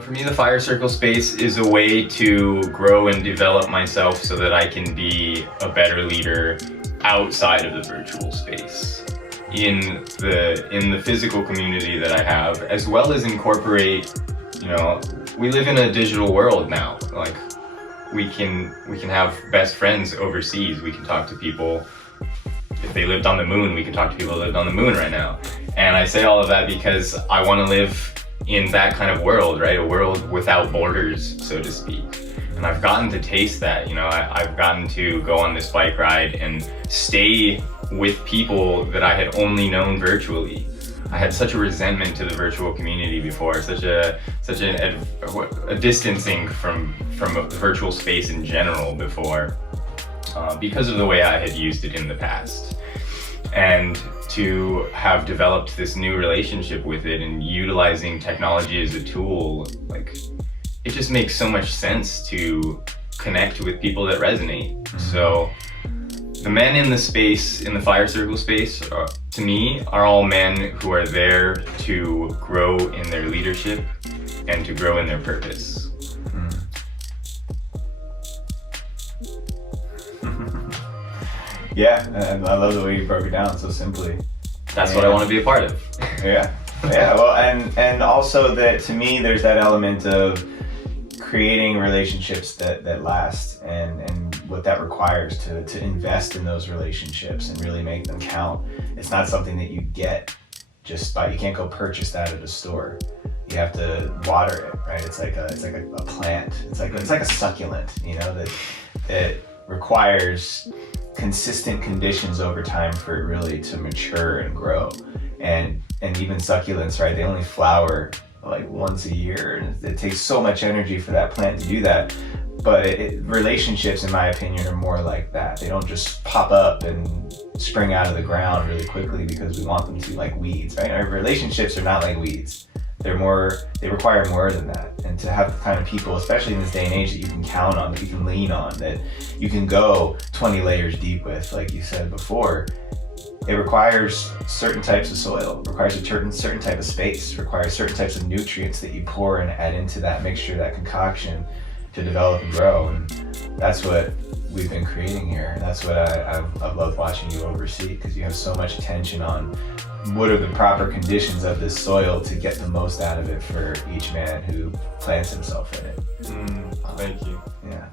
For me, the fire circle space is a way to grow and develop myself so that I can be a better leader outside of the virtual space. In the physical community that I have, as well as incorporate, we live in a digital world now. Like, we can have best friends overseas. We can talk to people. If they lived on the moon, we can talk to people who lived on the moon right now. And I say all of that because I want to live in that kind of world, right? A world without borders, so to speak. And I've gotten to taste that, I've gotten to go on this bike ride and stay with people that I had only known virtually. I had such a resentment to the virtual community before, such a distancing from a virtual space in general before, because of the way I had used it in the past. And to have developed this new relationship with it and utilizing technology as a tool, like, it just makes so much sense to connect with people that resonate. Mm-hmm. So the men in the space, in the fire circle space, to me, are all men who are there to grow in their leadership and to grow in their purpose. Yeah, and I love the way you broke it down so simply. That's what I want to be a part of. Yeah, well, and also that, to me, there's that element of creating relationships that last, and what that requires to invest in those relationships and really make them count. It's not something that you get just by, you can't go purchase that at a store. You have to water it, right? It's like a plant. It's like a succulent, that requires consistent conditions over time for it really to mature and grow. And even succulents, right? They only flower like once a year, and it takes so much energy for that plant to do that. But relationships, in my opinion, are more like that. They don't just pop up and spring out of the ground really quickly because we want them to, like weeds, right? Our relationships are not like weeds. They require more than that. And to have the kind of people, especially in this day and age, that you can count on, that you can lean on, that you can go 20 layers deep with, like you said before, it requires certain types of soil, requires a certain type of space, requires certain types of nutrients that you pour and add into that mixture, that concoction, to develop and grow. And that's what we've been creating here. And that's what I've loved watching you oversee, because you have so much attention on what are the proper conditions of this soil to get the most out of it for each man who plants himself in it. Thank you. Yeah.